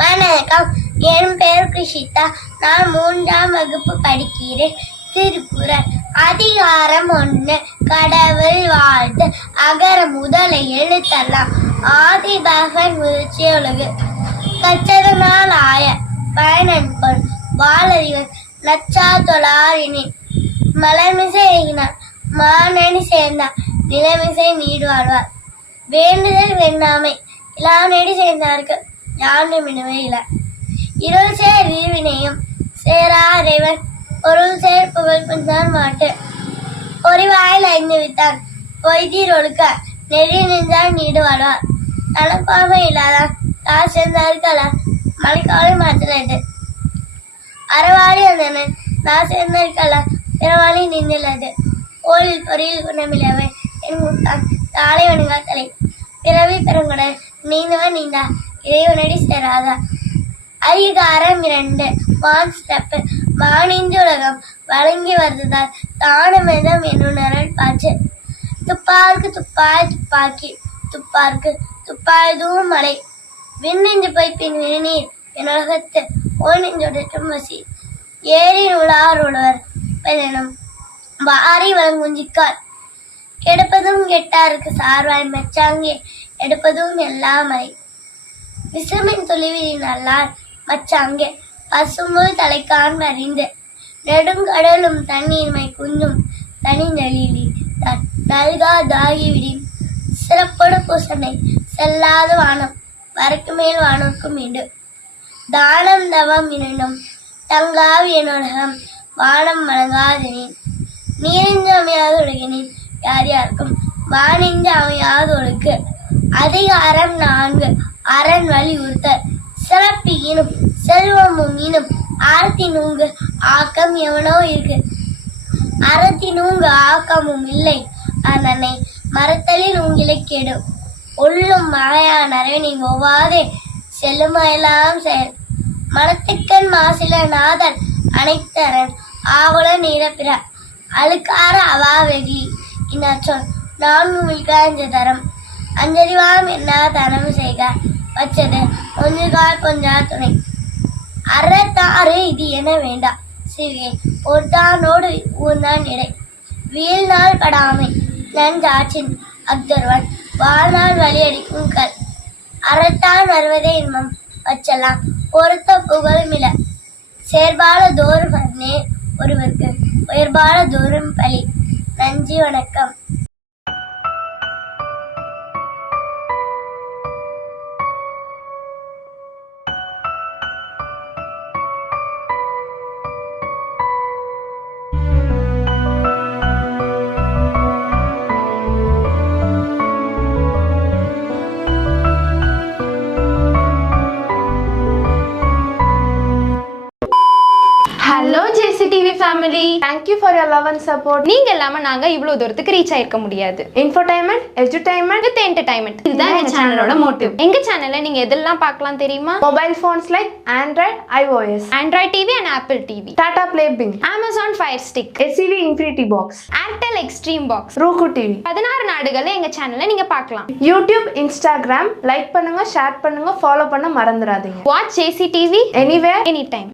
வணக்கம், என் பெயர் கிருஷிதா. நான் 3ஆம் வகுப்பு படிக்கிறேன். திருக்குறள் அதிகாரம் 1. கடவுள் வாழ்த்து. அகர முதல எழுத்தெல்லாம் ஆதிபகவன் முதற்றே கற்றதனால் ஆய பயனன்கொள் வாழறிவன் நச்சா தொழாரினின் மலமிசை எகினான் மானணி சேர்ந்தார் நிலமிசை நீடு வாழ்வார். வேண்டுதல் வெண்ணாமை இளாநெடி சேர்ந்தார்கள் யாரும் இனவே இல்லை. இருள் சேர் விரிவினையும் சேரா இறைவன் பொருள் சேர் புகழ் புஞ்சான் மாட்டு. பொறிவாயில் 5 வித்தான் பொய்தீர் ஒழுக்க நெறி நின்றான் நீடு வாழ்வார். தனப்பாமை இல்லாதான் தார் சேர்ந்தார்கள் மழைக்காலம் மாற்றினது. அறவாளி அந்தனன் நான் சேர்ந்தார்கள் பிறவாளி நின்றுள்ளது. ஓலில் பொறியில் குணமில்லவை என் முட்டான் தாளை வணங்கா தலை. பிறவி பெருங்குடன் நீந்தவன் நீந்தா இறைவனடி சேராதா. அதிகாரம் 2. வான் சிறப்பு. வானின்று உலகம் வழங்கி வருவதால் தானமெதம் என்னுணரல் பாய்ச்சு. துப்பாருக்கு துப்பாய் துப்பாக்கி துப்பாருக்கு துப்பாயதும் மலை. விண்ணின்று போய் பின் விண்ணீர் என் உலகத்து ஓனின்றொடற்றும் வசி. ஏரின் உளார் உழவர் பெறனும் வாரி வழங்குஞ்சிக்கால். கெடுப்பதும் கெட்டாருக்கு சார்வாய் மெச்சாங்கே எடுப்பதும் எல்லா மலை. விசுமின் துளிவின் நல்லார் மச்சாங்கே பசும்புல் தலைக்கான் வரிந்து. நெடுங்கடலும் தண்ணீர்மை குஞ்சும் தனி நெளிலி நல்காதாகிவிடின். சிறப்பொடு பூசனை செல்லாத வானம் வரைக்கு மேல் வானோர்க்கும் இடு. தானம் தவம் இனும் தங்காவி என்னுலகம் வானம் வழங்காதெனின். நீரின்று அமையாத ஒழுகினின் யார் யாருக்கும் வானின்று அமையாத ஒழுக்கு. அதிகாரம் 4. அரண் வலியுறுத்தல். சிறப்பினும் செல்வமும் இனும் அறத்தினூங்கு ஆக்கம் எவனோ இருக்கு. அறத்தினூங்கு ஆக்கமும் இல்லை அதனை மரத்தலில் உங்கிலை கெடும். உள்ளும் மழையான் அரவணின் ஒவ்வாதே செல்லுமையெல்லாம் செயல். மனத்துக்கண் மாசில நாதன் அனைத்தரன் ஆவல நீரப்பிற. அழுக்கார அவா வெகுளி இன்னாச்சொல் 4 மில்காஞ்ச தரம். அஞ்சறிவாம் என்ன தனம் செய்க வச்சது ஒன்றுகால் கொஞ்சா துணை. அறத்தாறு இது என வேண்டா சிறிய பொறுத்தானோடு ஊர்ந்தான் இடை. வீழ்நாள் படாமை நஞ்சாற்றின் அக்தொருவன் வாழ்நாள் வழியடிக்கும் கல். அறத்தான் வருவதே இன்பம் வச்சலாம் பொறுத்த புகழுமில. செயற்பால தோறும் வந்தே ஒருவருக்கு உயர்பால தோறும் பழி. நன்றி, வணக்கம். Hello JCTV family, thank you for your love and support. நீங்க இல்லாம நாங்க இவ்வளவு தூரத்துக்கு ரீச் ஆயிருக்க முடியாது. இன்ஃபோடைன்மெண்ட், எஜுடைன்மெண்ட் வித் என்டர்டைன்மெண்ட், இதுதான் எங்க சேனலோட மோட்டிவ். எங்க சேனல்ல நீங்க எதெல்லாம் பார்க்கலாம் தெரியுமா? Mobile phones like Android, iOS, Android TV and Apple TV, Tata Play Bing, Amazon Fire Stick, SCV Infinity Box, Airtel Extreme Box, Roku TV. 16 நாடுகள்ல எங்க சேனல்ல நீங்க பார்க்கலாம். YouTube, Instagram லைக் பண்ணுங்க, ஷேர் பண்ணுங்க, ஃபாலோ பண்ண மறந்துடாதீங்க. Watch JCTV anywhere, anytime.